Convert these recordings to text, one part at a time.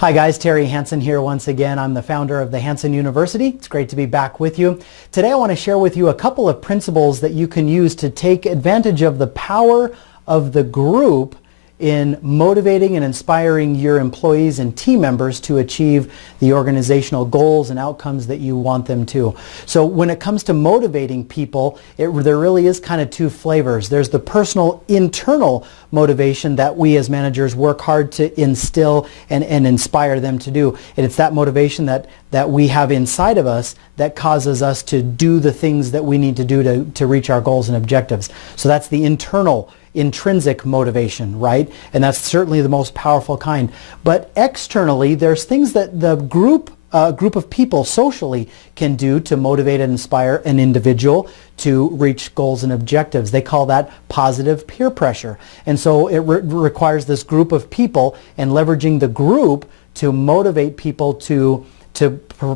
Hi guys, Terry Hansen here once again. I'm the founder of the Hansen University. It's great to be back with you. Today I want to share with you a couple of principles that you can use to take advantage of the power of the group in motivating and inspiring your employees and team members to achieve the organizational goals and outcomes that you want them to. So when it comes to motivating people, there really is kind of two flavors. There's the personal internal motivation that we as managers work hard to instill and inspire them to do. And it's that motivation that we have inside of us that causes us to do the things that we need to do to reach our goals and objectives. So that's the internal intrinsic motivation, right? And that's certainly the most powerful kind. But externally, there's things that the group of people socially can do to motivate and inspire an individual to reach goals and objectives. They call that positive peer pressure. And so it requires this group of people and leveraging the group to motivate people to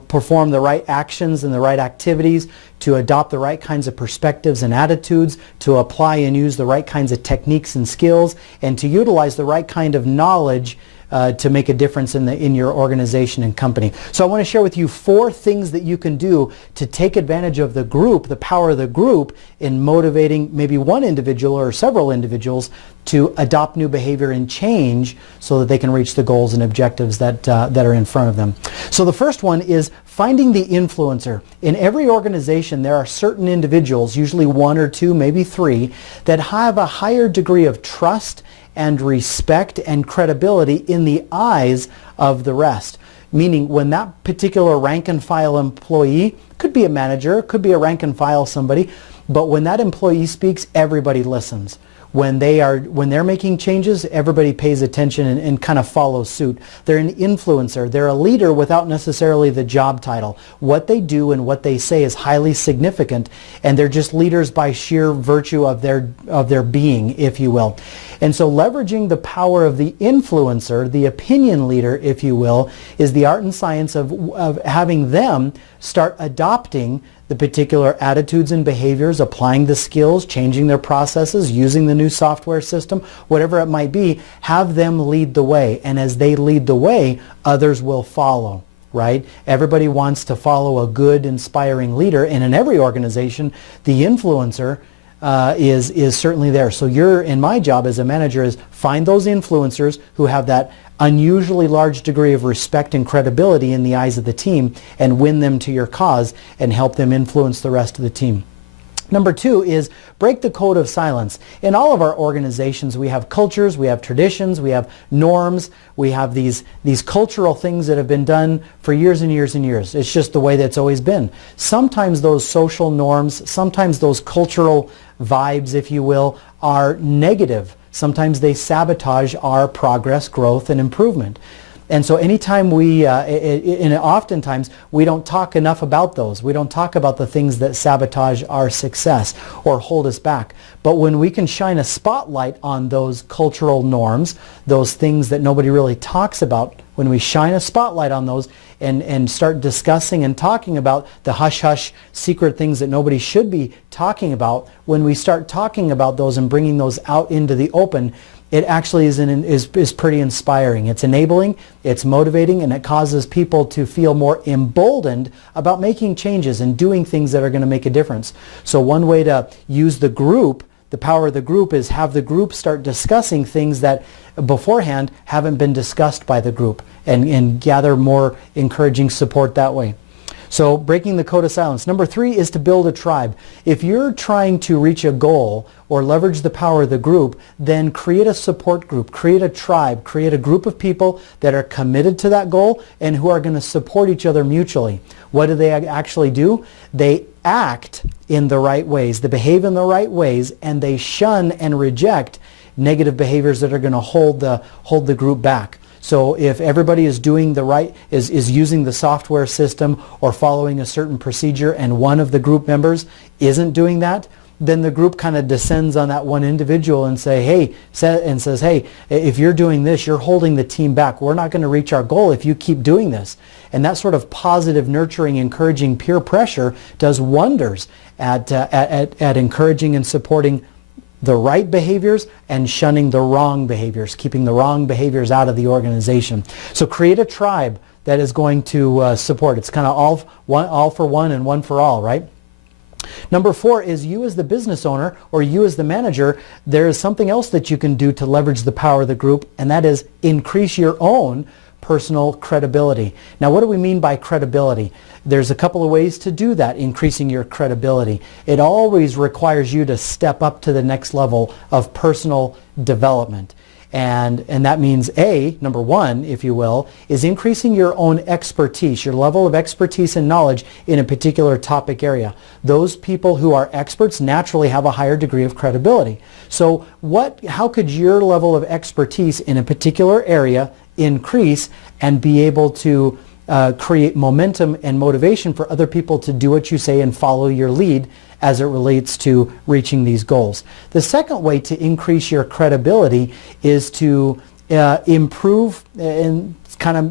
perform the right actions and the right activities, to adopt the right kinds of perspectives and attitudes, to apply and use the right kinds of techniques and skills, and to utilize the right kind of knowledge to make a difference in your organization and company. So I want to share with you 4 things that you can do to take advantage of the group, the power of the group, in motivating maybe one individual or several individuals to adopt new behavior and change so that they can reach the goals and objectives that are in front of them. So the first one is finding the influencer. In every organization, there are certain individuals, usually 1 or 2, maybe 3, that have a higher degree of trust and respect and credibility in the eyes of the rest. Meaning when that particular rank and file employee, could be a manager, could be a rank and file somebody, but when that employee speaks, everybody listens. When they're making changes, everybody pays attention and kind of follows suit. They're an influencer. They're a leader without necessarily the job title. What they do and what they say is highly significant, and they're just leaders by sheer virtue of their being, if you will. And so leveraging the power of the influencer, the opinion leader, if you will, is the art and science of having them start adopting the particular attitudes and behaviors, applying the skills, changing their processes, using the new software system, whatever it might be. Have them lead the way, and as they lead the way, others will follow, right? Everybody wants to follow a good, inspiring leader, and in every organization, the influencer is certainly there. So my job as a manager is find those influencers who have that unusually large degree of respect and credibility in the eyes of the team and win them to your cause and help them influence the rest of the team. Number 2 is break the code of silence. In all of our organizations, we have cultures, we have traditions, we have norms, we have these cultural things that have been done for years and years and years. It's just the way that's always been. Sometimes those social norms, sometimes those cultural vibes, if you will, are negative. Sometimes they sabotage our progress, growth, and improvement. And so anytime and oftentimes we don't talk enough about those. We don't talk about the things that sabotage our success or hold us back. But when we can shine a spotlight on those cultural norms, those things that nobody really talks about, when we shine a spotlight on those and start discussing and talking about the hush-hush secret things that nobody should be talking about, when we start talking about those and bringing those out into the open, it actually is pretty inspiring. It's enabling, it's motivating, and it causes people to feel more emboldened about making changes and doing things that are going to make a difference. So one way to use the group, the power of the group, is have the group start discussing things that beforehand haven't been discussed by the group and gather more encouraging support that way. So breaking the code of silence. Number 3 is to build a tribe. If you're trying to reach a goal or leverage the power of the group, then create a support group, create a tribe, create a group of people that are committed to that goal and who are going to support each other mutually. What do they actually do? They act in the right ways, they behave in the right ways, and they shun and reject negative behaviors that are going to hold the group back. So if everybody is doing the right, is using the software system or following a certain procedure and one of the group members isn't doing that, then the group kind of descends on that one individual and says, hey, if you're doing this, you're holding the team back. We're not going to reach our goal if you keep doing this. And that sort of positive, nurturing, encouraging peer pressure does wonders at encouraging and supporting the right behaviors and shunning the wrong behaviors, keeping the wrong behaviors out of the organization. So create a tribe that is going to support. It's kind of all for one and one for all, right? Number 4 is you as the business owner or you as the manager, there is something else that you can do to leverage the power of the group, and that is increase your own personal credibility. Now, what do we mean by credibility? There's a couple of ways to do that, increasing your credibility. It always requires you to step up to the next level of personal development. And that means number 1, if you will, is increasing your own expertise, your level of expertise and knowledge in a particular topic area. Those people who are experts naturally have a higher degree of credibility. So how could your level of expertise in a particular area increase and be able to create momentum and motivation for other people to do what you say and follow your lead as it relates to reaching these goals? The second way to increase your credibility is to improve, and it's kind of,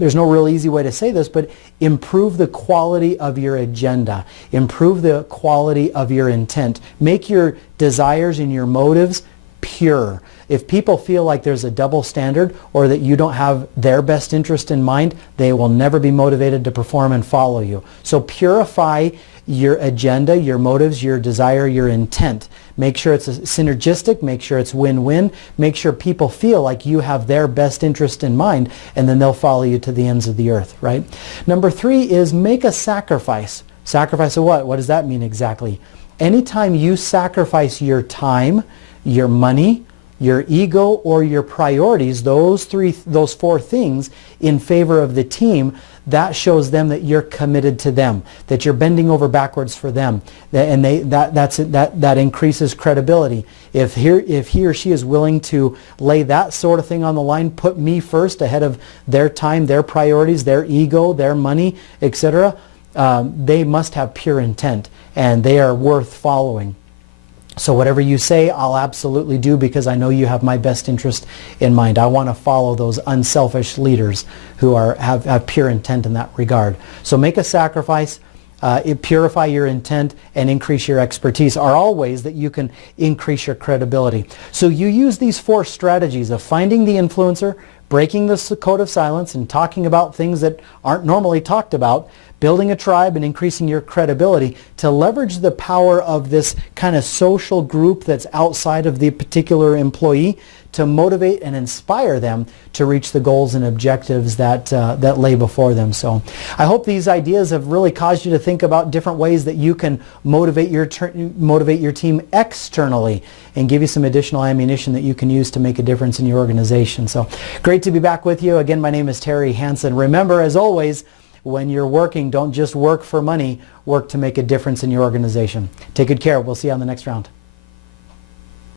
there's no real easy way to say this, but improve the quality of your agenda. Improve the quality of your intent. Make your desires and your motives pure. If people feel like there's a double standard or that you don't have their best interest in mind, they will never be motivated to perform and follow you. So purify your agenda, your motives, your desire, your intent. Make sure it's synergistic, make sure it's win-win, make sure people feel like you have their best interest in mind, and then they'll follow you to the ends of the earth, right? Number 3 is make a sacrifice. Sacrifice of what? What does that mean exactly? Anytime you sacrifice your time, your money, your ego, or your priorities, those 4 things in favor of the team, that shows them that you're committed to them, that you're bending over backwards for them, and that increases credibility. If he or she is willing to lay that sort of thing on the line, put me first ahead of their time, their priorities, their ego, their money, etc., they must have pure intent, and they are worth following. So whatever you say, I'll absolutely do because I know you have my best interest in mind. I want to follow those unselfish leaders who have pure intent in that regard. So make a sacrifice, purify your intent, and increase your expertise are all ways that you can increase your credibility. So you use these 4 strategies of finding the influencer, breaking the code of silence, and talking about things that aren't normally talked about, building a tribe and increasing your credibility to leverage the power of this kind of social group that's outside of the particular employee to motivate and inspire them to reach the goals and objectives that lay before them. So I hope these ideas have really caused you to think about different ways that you can motivate your team externally and give you some additional ammunition that you can use to make a difference in your organization. So great to be back with you. Again, my name is Terry Hansen. Remember, as always, when you're working, don't just work for money, work to make a difference in your organization. Take good care. We'll see you on the next round.